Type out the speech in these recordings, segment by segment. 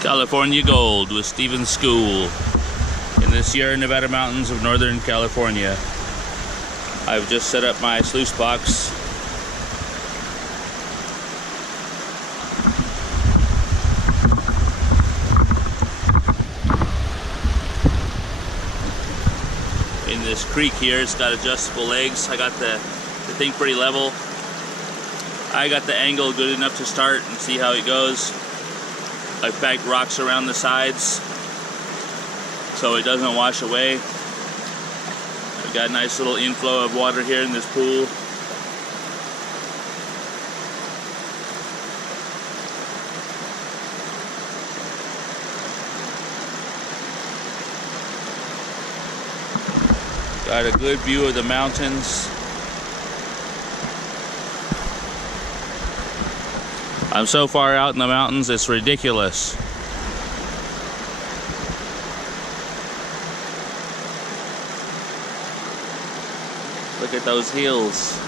California Gold with Stephen School in the Sierra Nevada mountains of Northern California. I've just set up my sluice box. In this creek here, it's got adjustable legs. I got the thing pretty level. I got the angle good enough to start and see how it goes. I've packed rocks around the sides so it doesn't wash away. I've got a nice little inflow of water here in this pool. Got a good view of the mountains. I'm so far out in the mountains, it's ridiculous. Look at those hills.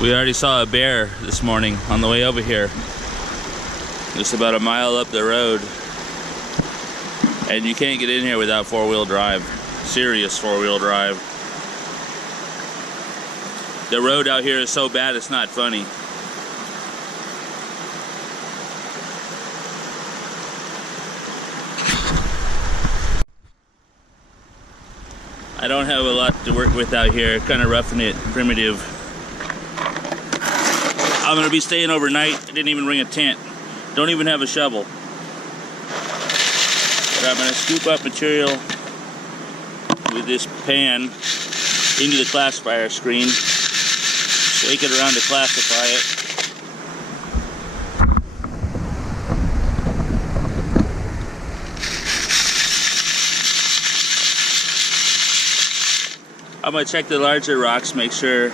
We already saw a bear this morning on the way over here. Just about a mile up the road. And you can't get in here without four-wheel drive. Serious four-wheel drive. The road out here is so bad it's not funny. I don't have a lot to work with out here. Kind of roughing it, primitive. I'm gonna be staying overnight. I didn't even bring a tent. Don't even have a shovel. But I'm gonna scoop up material with this pan into the classifier screen. Shake it around to classify it. I'm gonna check the larger rocks, make sure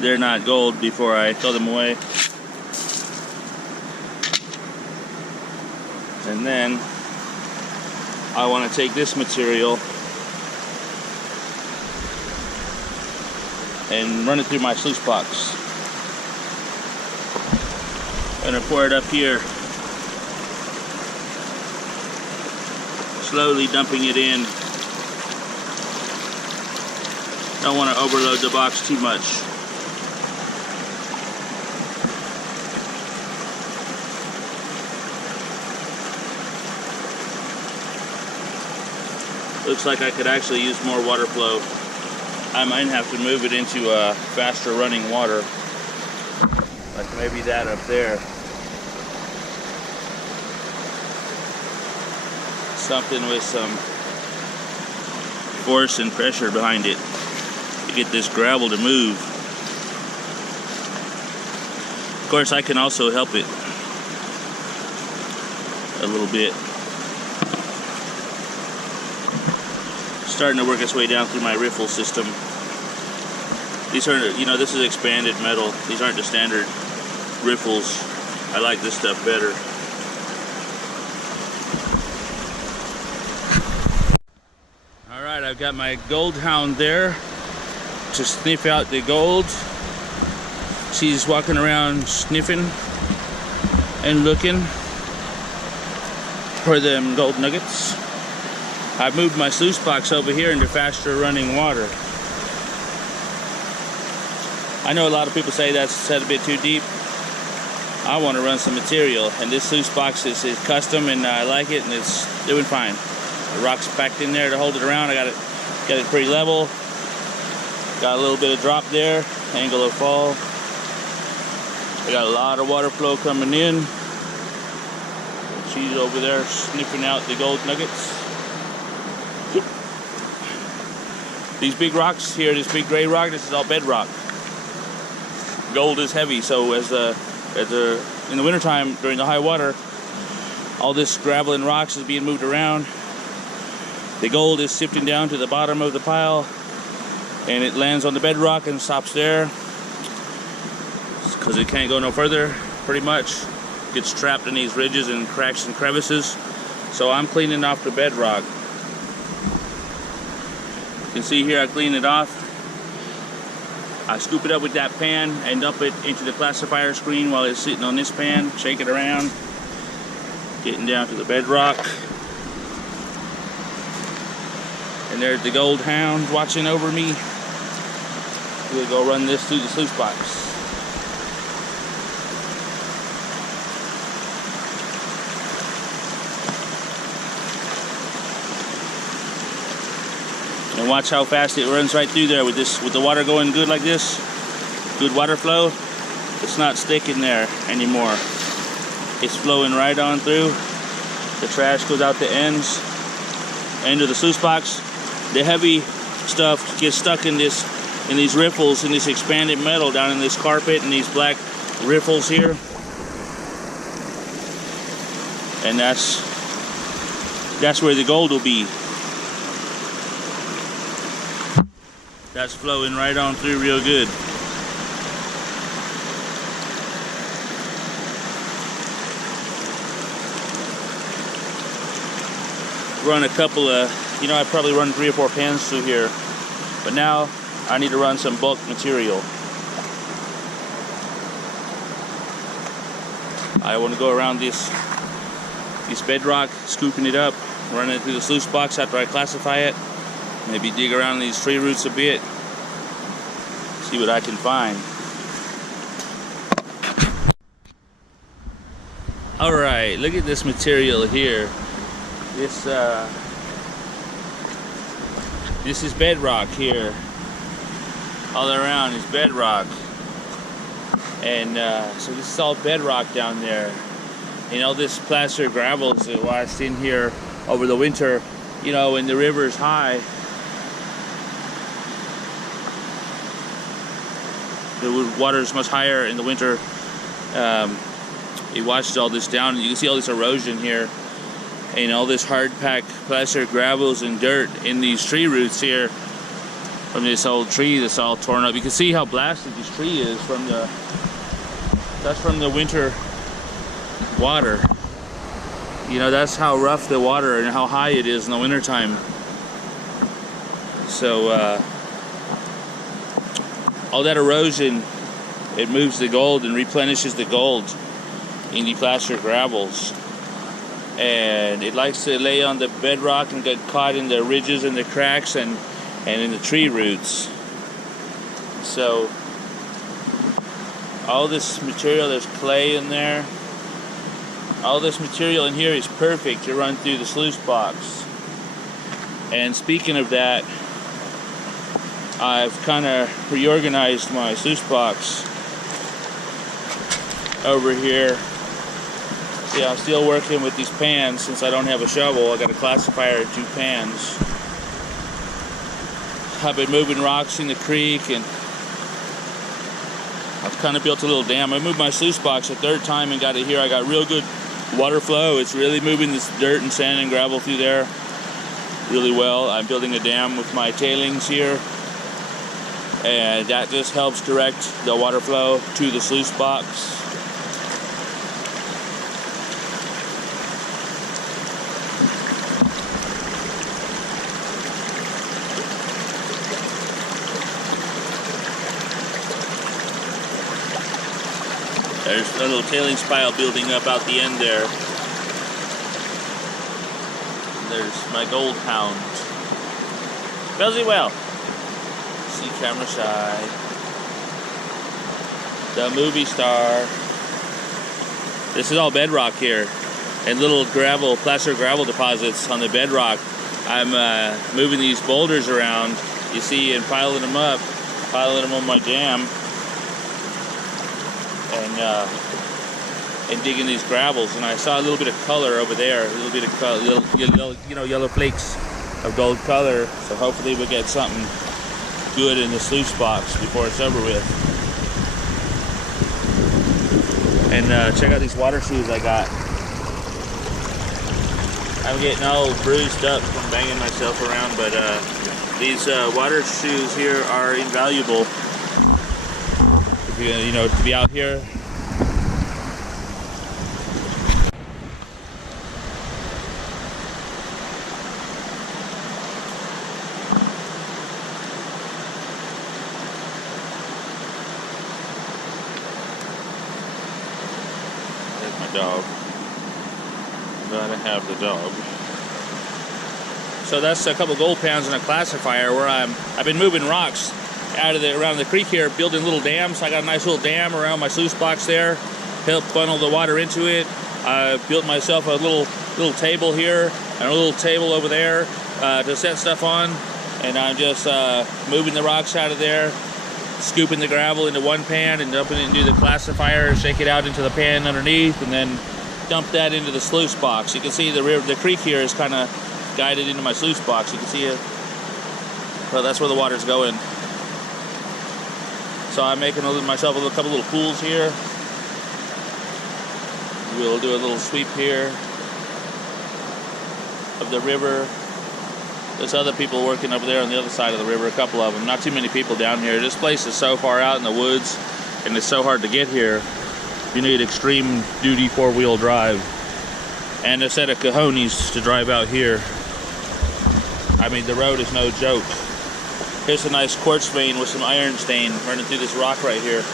they're not gold before I throw them away. And then I want to take this material and run it through my sluice box. I'm gonna pour it up here, slowly dumping it in. Don't want to overload the box too much. Looks like I could actually use more water flow. I might have to move it into faster running water. Like maybe that up there. Something with some force and pressure behind it to get this gravel to move. Of course, I can also help it a little bit. Starting to work its way down through my riffle system. These are, this is expanded metal. These aren't the standard riffles. I like this stuff better. Alright, I've got my gold hound there to sniff out the gold. She's walking around sniffing and looking for them gold nuggets. I've moved my sluice box over here into faster running water. I know a lot of people say that's set a bit too deep. I want to run some material, and this sluice box is custom, and I like it, and it's doing fine. The rock's packed in there to hold it around. I got it pretty level. Got a little bit of drop there, angle of fall. I got a lot of water flow coming in. She's over there sniffing out the gold nuggets. These big rocks here, this big gray rock, this is all bedrock. Gold is heavy, so in the wintertime during the high water, all this gravel and rocks is being moved around. The gold is sifting down to the bottom of the pile, and it lands on the bedrock and stops there because it can't go no further, pretty much. gets trapped in these ridges and cracks and crevices. So I'm cleaning off the bedrock. You can see here I clean it off. I scoop it up with that pan and dump it into the classifier screen while it's sitting on this pan. Shake it around, getting down to the bedrock. And there's the gold hound watching over me. We'll go run this through the sluice box. And watch how fast it runs right through there with the water going good like this. Good water flow. It's not sticking there anymore. It's flowing right on through. The trash goes out the end of the sluice box. The heavy stuff gets stuck in these riffles, in this expanded metal down in this carpet and these black riffles here. And that's where the gold will be. That's flowing right on through real good. Run a couple of, I probably run 3 or 4 pans through here. But now I need to run some bulk material. I want to go around this bedrock, scooping it up, running it through the sluice box after I classify it. Maybe dig around these tree roots a bit, see what I can find. Alright, look at this material here. This is bedrock here. All around is bedrock. And so this is all bedrock down there. And all this placer gravel is washed in here over the winter, when the river's high. The water is much higher in the winter. It washes all this down, and you can see all this erosion here, and all this hard packed placer gravels and dirt in these tree roots here from this old tree that's all torn up. You can see how blasted this tree is that's from the winter water. That's how rough the water and how high it is in the wintertime. So all that erosion, it moves the gold and replenishes the gold in the placer gravels. And it likes to lay on the bedrock and get caught in the ridges and the cracks and in the tree roots. So all this material, there's clay in there. All this material in here is perfect to run through the sluice box. And speaking of that, I've kind of reorganized my sluice box over here. See, I'm still working with these pans since I don't have a shovel. I got a classifier and 2 pans. I've been moving rocks in the creek, and I've kind of built a little dam. I moved my sluice box a 3rd time and got it here. I got real good water flow. It's really moving this dirt and sand and gravel through there really well. I'm building a dam with my tailings here, and that just helps direct the water flow to the sluice box. There's a little tailings pile building up out the end there. There's my gold hound. Belzy well. See camera shy. The movie star. This is all bedrock here, and little placer gravel deposits on the bedrock. I'm moving these boulders around, you see, and piling them on my dam, and digging these gravels. And I saw a little bit of color over there, a little bit of color, yellow flakes of gold color. So hopefully we'll get something good in the sluice box before it's over with. And check out these water shoes I got. I'm getting all bruised up from banging myself around, but these water shoes here are invaluable. If you to be out here dog. Gotta have the dog. So that's a couple gold pans and a classifier where I've been moving rocks around the creek here, building little dams. I got a nice little dam around my sluice box there, help funnel the water into it. I built myself a little table here and a little table over there to set stuff on, and I'm just moving the rocks out of there, scooping the gravel into one pan and dumping it into the classifier, shake it out into the pan underneath, and then dump that into the sluice box. You can see the creek here is kind of guided into my sluice box. You can see it. Well, that's where the water's going. So I'm making myself a couple little pools here. We'll do a little sweep here of the river. There's other people working over there on the other side of the river, a couple of them. Not too many people down here. This place is so far out in the woods, and it's so hard to get here. You need extreme duty four-wheel drive and a set of cojones to drive out here. I mean, the road is no joke. Here's a nice quartz vein with some iron stain running through this rock right here.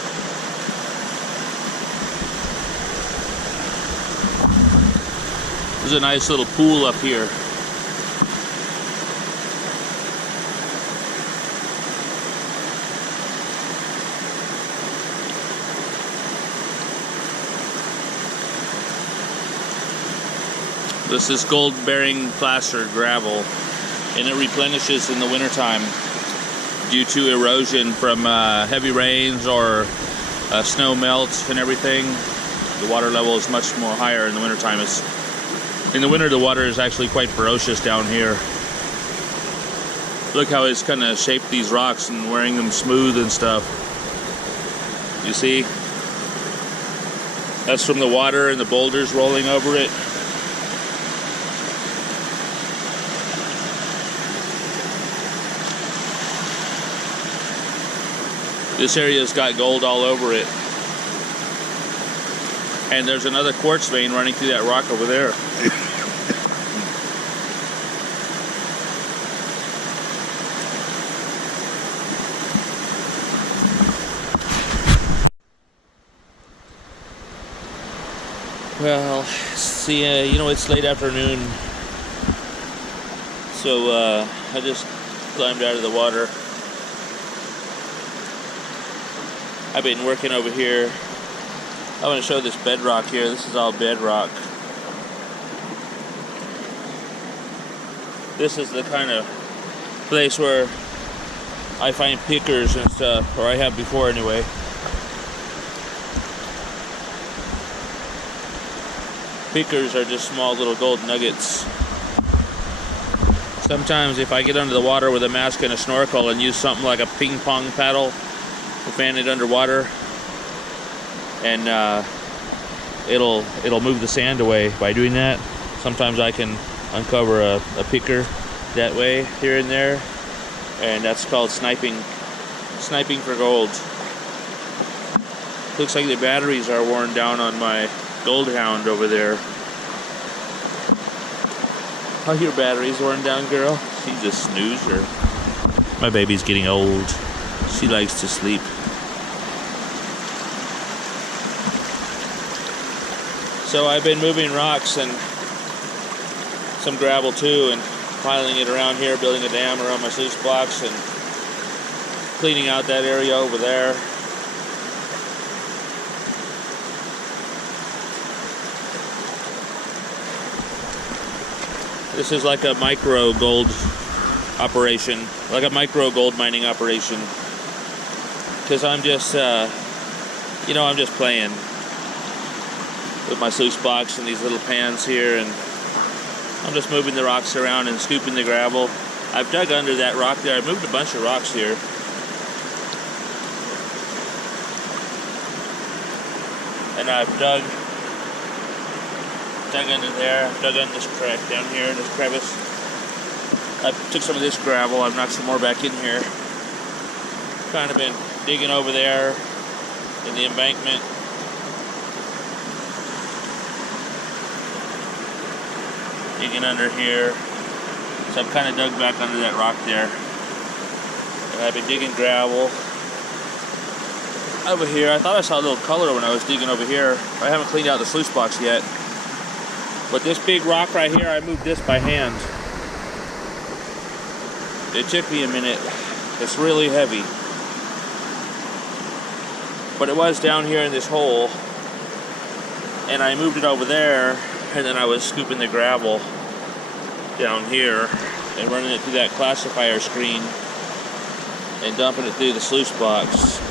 There's a nice little pool up here. This is gold-bearing placer gravel, and it replenishes in the wintertime due to erosion from heavy rains or snow melt and everything. The water level is much more higher in the wintertime. In the winter, the water is actually quite ferocious down here. Look how it's kind of shaped these rocks and wearing them smooth and stuff. You see? That's from the water and the boulders rolling over it. This area's got gold all over it. And there's another quartz vein running through that rock over there. Well, see, you know, it's late afternoon. So I just climbed out of the water. I've been working over here. I want to show this bedrock here. This is all bedrock. This is the kind of place where I find pickers and stuff, or I have before anyway. Pickers are just small little gold nuggets. Sometimes if I get under the water with a mask and a snorkel and use something like a ping pong paddle, fan it underwater, and it'll move the sand away by doing that. Sometimes I can uncover a picker that way here and there, and that's called sniping for gold. Looks like the batteries are worn down on my gold hound over there. Are your batteries worn down, girl? She's a snoozer. My baby's getting old. She likes to sleep. So I've been moving rocks and some gravel too, and piling it around here, building a dam around my sluice box and cleaning out that area over there. This is like a micro gold operation, like a micro gold mining operation, because I'm just, you know, I'm just playing with my sluice box and these little pans here, and I'm just moving the rocks around and scooping the gravel. I've dug under that rock there. I've moved a bunch of rocks here. And I've dug under there, dug under this crack down here, this crevice. I took some of this gravel, I've knocked some more back in here. Kind of been digging over there in the embankment. Digging under here. So I've kind of dug back under that rock there. And I've been digging gravel. over here. I thought I saw a little color when I was digging over here. I haven't cleaned out the sluice box yet. But this big rock right here, I moved this by hand. It took me a minute. It's really heavy. But it was down here in this hole. And I moved it over there, and then I was scooping the gravel down here and running it through that classifier screen and dumping it through the sluice box.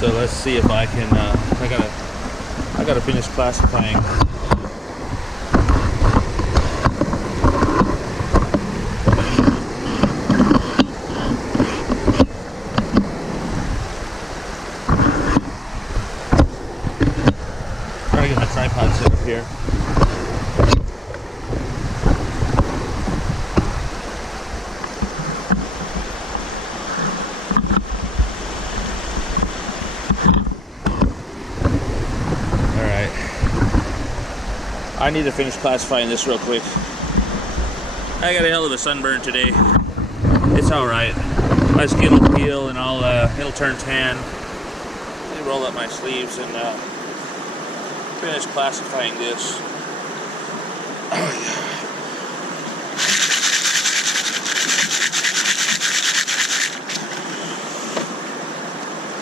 So let's see if I can, I gotta finish classifying. Trying to get my tripod set up here. I need to finish classifying this real quick. I got a hell of a sunburn today. It's alright. My skin will peel and it'll turn tan. Let me roll up my sleeves and finish classifying this.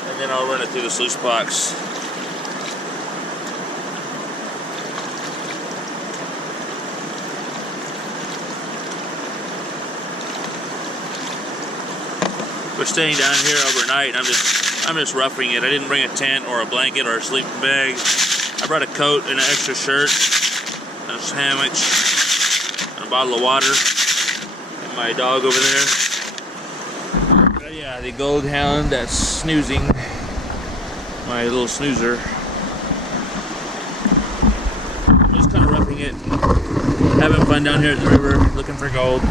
And then I'll run it through the sluice box. We're staying down here overnight. I'm just roughing it. I didn't bring a tent or a blanket or a sleeping bag. I brought a coat and an extra shirt and a sandwich and a bottle of water and my dog over there. But yeah, the gold hound that's snoozing, my little snoozer. I'm just kind of roughing it, having fun down here at the river, looking for gold.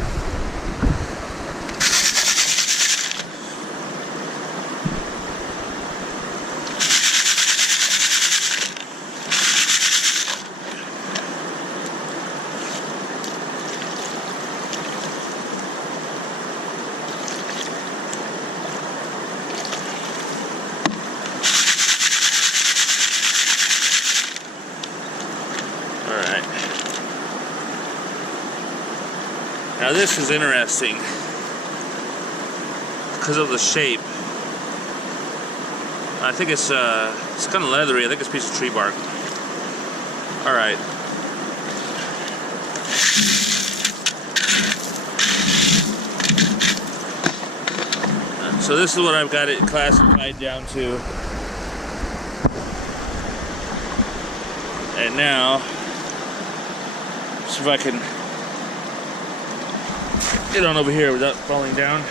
Now this is interesting because of the shape. I think it's kind of leathery. I think it's a piece of tree bark. All right. So this is what I've got it classified down to. And now, see if I can get on over here without falling down.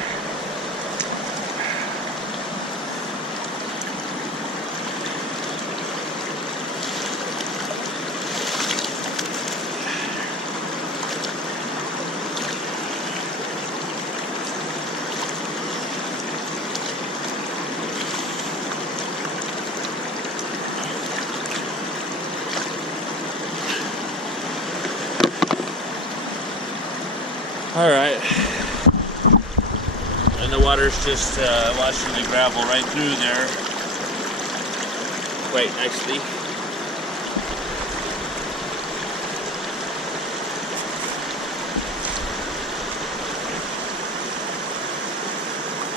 All right, and the water's just washing the gravel right through there quite nicely.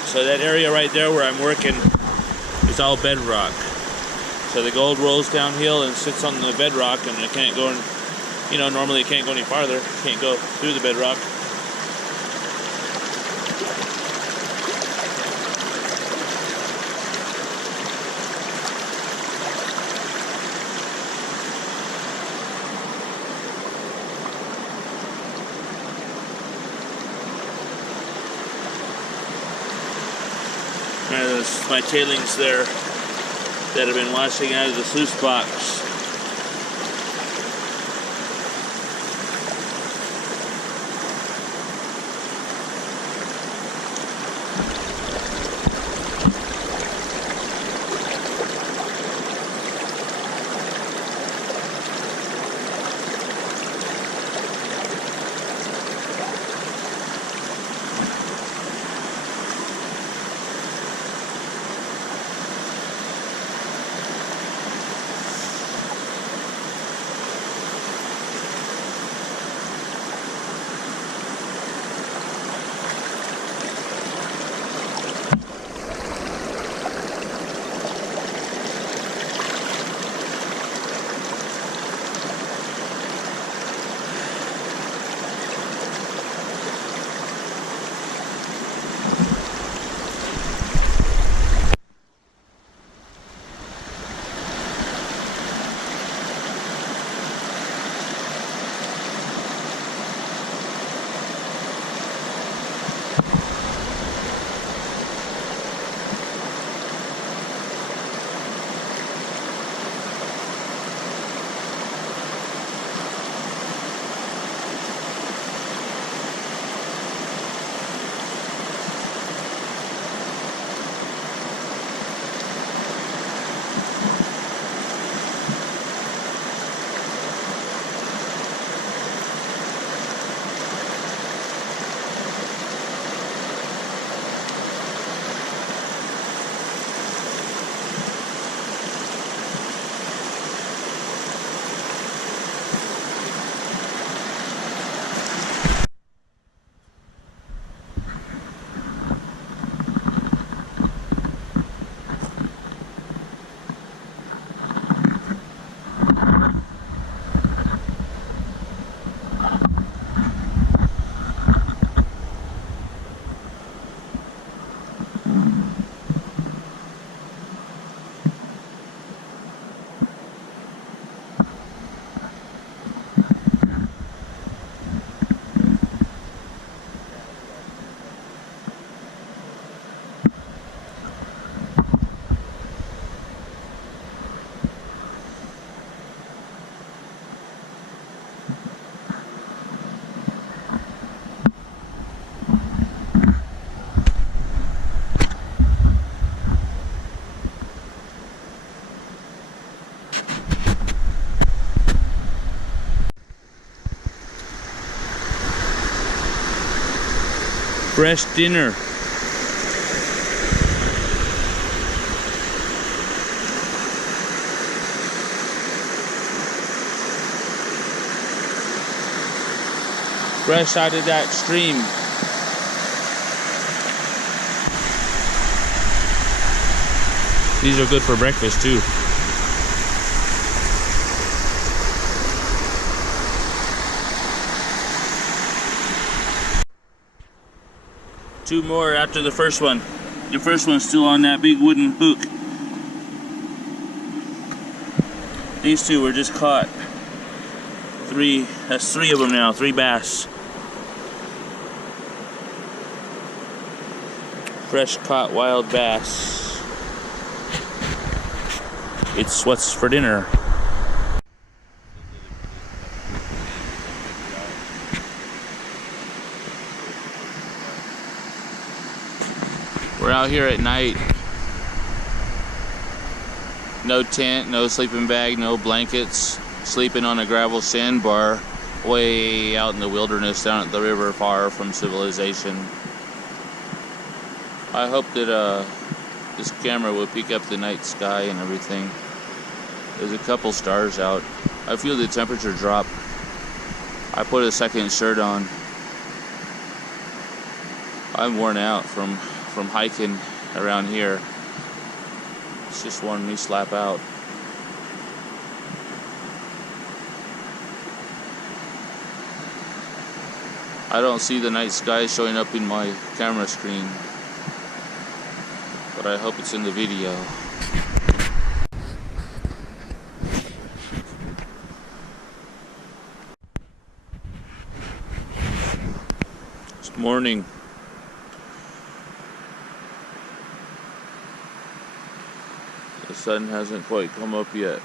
So that area right there where I'm working is all bedrock. So the gold rolls downhill and sits on the bedrock, and it can't go, normally it can't go any farther. It can't go through the bedrock. There's my tailings there that have been washing out of the sluice box. Fresh dinner. Fresh out of that stream. These are good for breakfast too. Two more after the first one. The first one's still on that big wooden hook. These two were just caught. That's three of them now, 3 bass. Fresh caught wild bass. It's what's for dinner. We're out here at night. No tent, no sleeping bag, no blankets. Sleeping on a gravel sandbar way out in the wilderness down at the river, far from civilization. I hope that this camera will pick up the night sky and everything. There's a couple stars out. I feel the temperature drop. I put a second shirt on. I'm worn out from hiking around here. It's just worn me slap out. I don't see the night sky showing up in my camera screen, but I hope it's in the video. It's morning. The sun hasn't quite come up yet.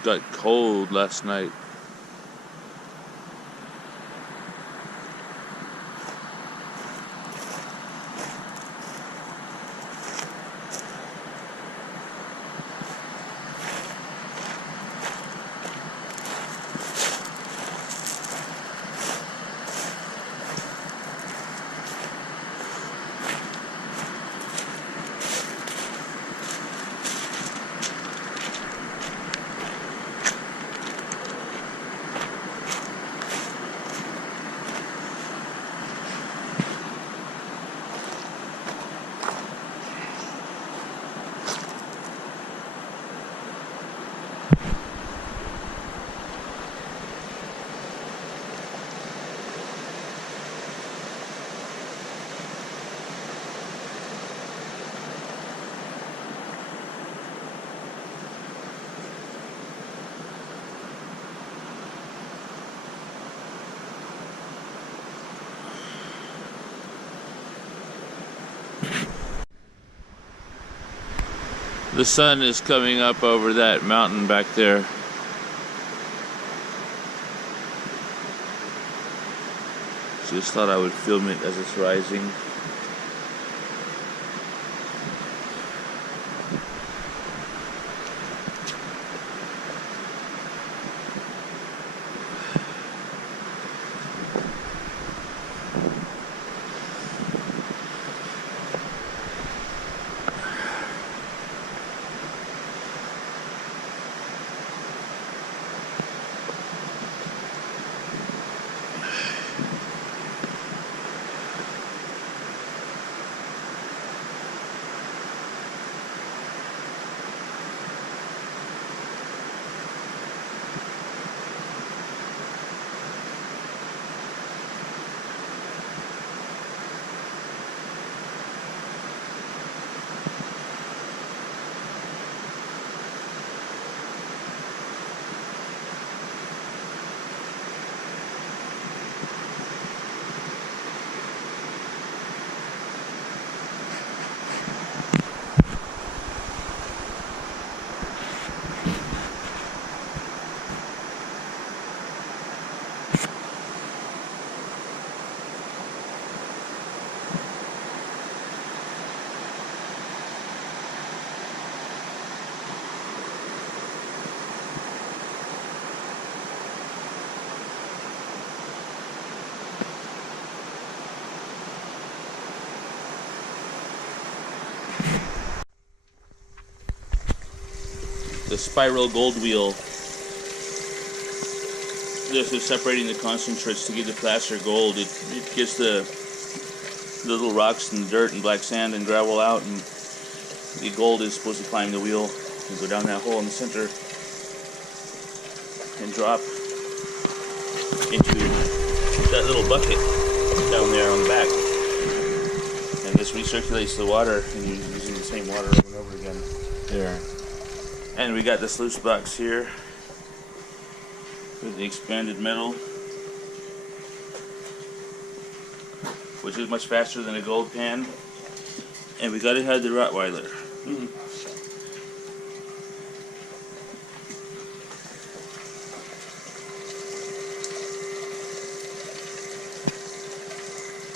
It got cold last night. The sun is coming up over that mountain back there. Just thought I would film it as it's rising. the spiral gold wheel. This is separating the concentrates to give the placer gold. It gets the little rocks and dirt and black sand and gravel out, and the gold is supposed to climb the wheel and go down that hole in the center and drop into that little bucket down there on the back. And this recirculates the water, and you're using the same water over and over again. There. And we got the sluice box here with the expanded metal, which is much faster than a gold pan. And we gotta have the Rottweiler.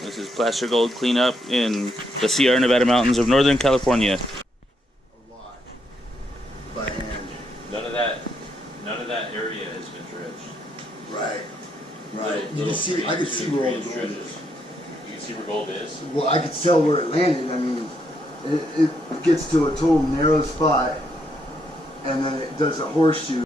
This is placer gold cleanup in the Sierra Nevada mountains of Northern California. A lot by hand. None of that area has been dredged. Right. Right. You can see. I could see where all the gold is. You can see where gold is. Well, I could tell where it landed. I mean, it gets to a total narrow spot, and then it does a horseshoe.